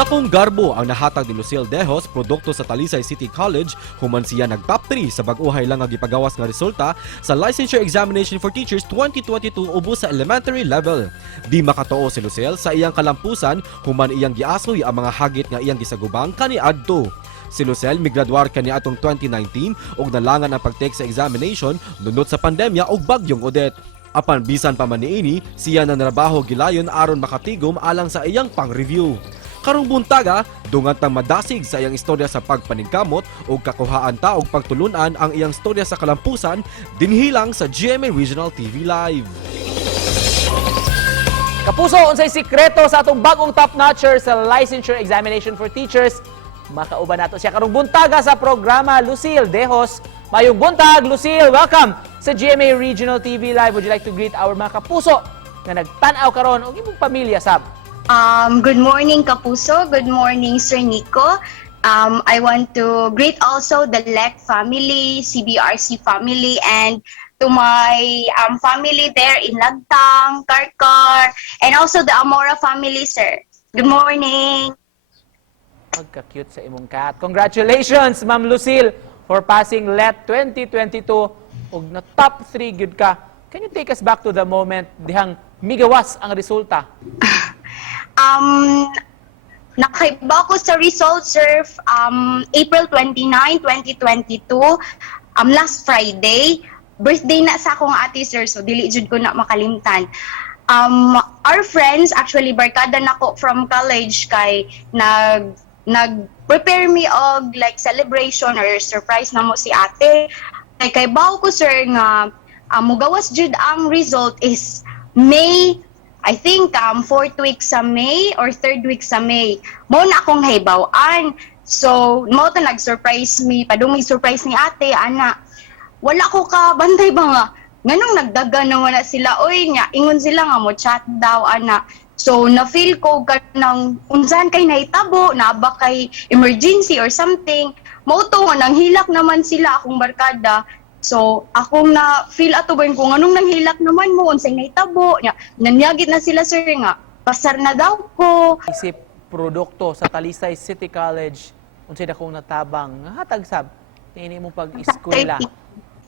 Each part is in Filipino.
Dakong garbo ang nahatag ni Lucille Dejos produkto sa Talisay City College human siya nag-top 3 sa bag-uhay lang nga gipagawas nga resulta sa Licensure Examination for Teachers 2022 ubos sa elementary level. Di makatuo si Lucille sa iyang kalampusan human iyang giasoy ang mga hagit nga iyang gisagubang kaniadto. Si Lucille migraduar kani atong 2019 ug nalangan ang pag-take sa examination nunot sa pandemya ug bagyong Odette. Apan bisan pa man niini, siya na narabaho gilayon aron makatigom alang sa iyang pang-review. Karong buntaga, dungan tang madasig sa iyang istorya sa pagpaningkamot ug kakuhaan ta og pagtulunan ang iyang istorya sa kalampusan dinhilang sa GMA Regional TV Live. Kapuso, unsay sikreto sa atong bagong top-notcher sa Licensure Examination for Teachers? Makauban nato siya karong buntaga sa programa Lucille Dejos. Mayong buntag, Lucille, welcome sa GMA Regional TV Live. Would you like to greet our mga kapuso nga nagtan-aw karon og imong pamilya sab? Good morning, Kapuso. Good morning, Sir Nico. I want to greet also the LEC family, CBRC family, and to my family there in Lagtang, Karkar, and also the Amora family, sir. Good morning. Pagka-cute sa imong cat. Congratulations, Ma'am Lucille, for passing LET 2022 ug na top 3 gyud ka. Can you take us back to the moment dihang migawas ang resulta? Nakaiba ko sa results, sir, April 29, 2022, last Friday. Birthday na sa akong ate, sir, so dili jud ko na makalimtan. Our friends, actually, barkada nako from college kay nag-prepare me og like celebration or surprise na mo si ate. Kay bawo ko, sir, nga mugawas jud ang result is May, I think 4th week sa May or 3rd week sa May. Mo na akong haybawaan. So, mo to nag-surprise me, paduming surprise ni ate, ana. Wala ko ka bantay ba nga. Nganong nagdaga naman na sila, oy nya, ingon sila nga mo chat daw, ana. So, na-feel ko kanang unsan kay nahitabo, na ba kay emergency or something. Mo to nga, nanghilak naman sila akong barkada. So, akong na-feel ato ba kung anong nanghilak naman mo, unsay nahitabo. Nanyagit na sila, sir, nga. Pasar na daw ko. Isip produkto sa Talisay City College, unsay dakong natabang, hatag sab, tingin mo pag-eskwela.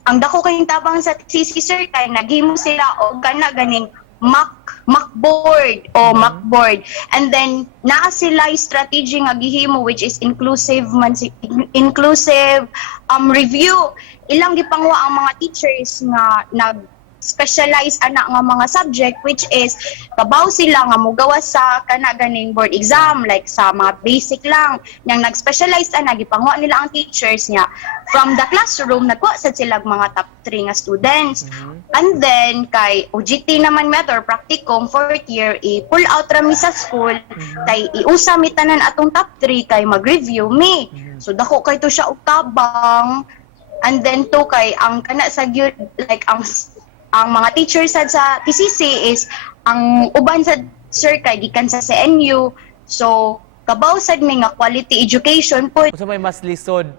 Ang dako kayong tabang sa TCC, sir, kay naghimo sila o kana ganing Macboard o Macboard. And then, naa sila yung strategy nga gihimo which is inclusive review. Ilang gipangwa ang mga teachers nga nag-specialize ana nga mga subject which is kabaw sila nga mogawas sa kana ganing board exam like sa mga basic lang yang nag-specialize ana gipangwa nila ang teachers niya from the classroom nagwa sad sila mga top 3 nga students. And then kay OJT naman method practicum 4th year i-pull out rami sa school kay iusa mi tanan atong top 3 kay mag-review mi. So dako kay to siya og tabang. And then to kay ang kana sa gyud like ang mga teachers sa TCC is ang uban sa sir kay gikan sa CNU. So kabaw sad mi nga quality education po. Kung may mas lisod,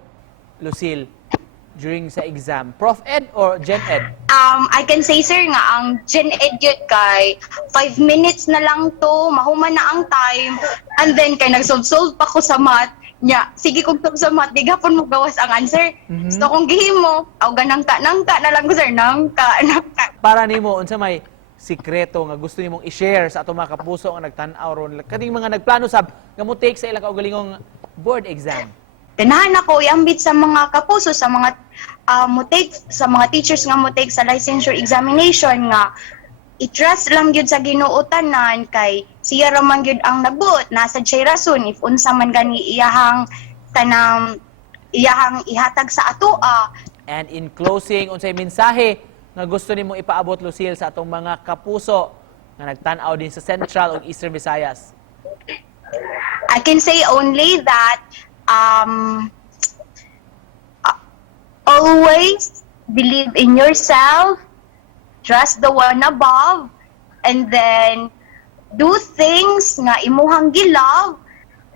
Lucille, during sa exam, Prof Ed or Gen Ed? I can say, sir, nga ang Gen Ed yun kay 5 minutes na lang to, mahuman na ang time, and then kay nag-solve pa ko sa math, nya, sige kung sa math, di gapon mo gawas ang answer. So kung gihimo, aw ganangka na lang ko, sir, nangka. Para nimo unsa may sikreto nga gusto nimong i-share sa atong mga kapuso nga nagtan-aw ron, kaning mga nagplano sab nga mo take sa ilang kaugalingong board exam? Ganahan ako iambit sa mga kapuso, sa mga sa mga teachers nga mo take sa licensure examination nga i-trust lang gyud sa Ginoo tanan kay siya ra man gyud ang nagbuot nasa siya rason if unsa man gani iyahang ihatag sa atoa. And in closing, unsay mensahe nga gusto nimo ipaabot, Lucille, sa atong mga kapuso nga nagtan-aw din sa Central ug Eastern Visayas? I can say only that always believe in yourself, trust the one above, and then do things nga imuhang gilove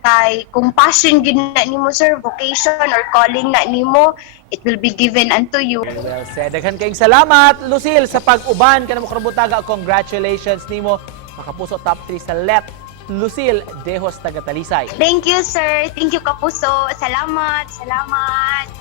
kay kung passion gid na nimo, sir, vocation or calling na nimo, it will be given unto you. Very well said. Daghan kayong salamat, Lucille, sa pag-uban kanamo karong buntaga. Congratulations nimo, makapuso top 3 sa LET Lucille Dejos taga Talisay. Thank you, sir. Thank you, Kapuso. Salamat. Salamat.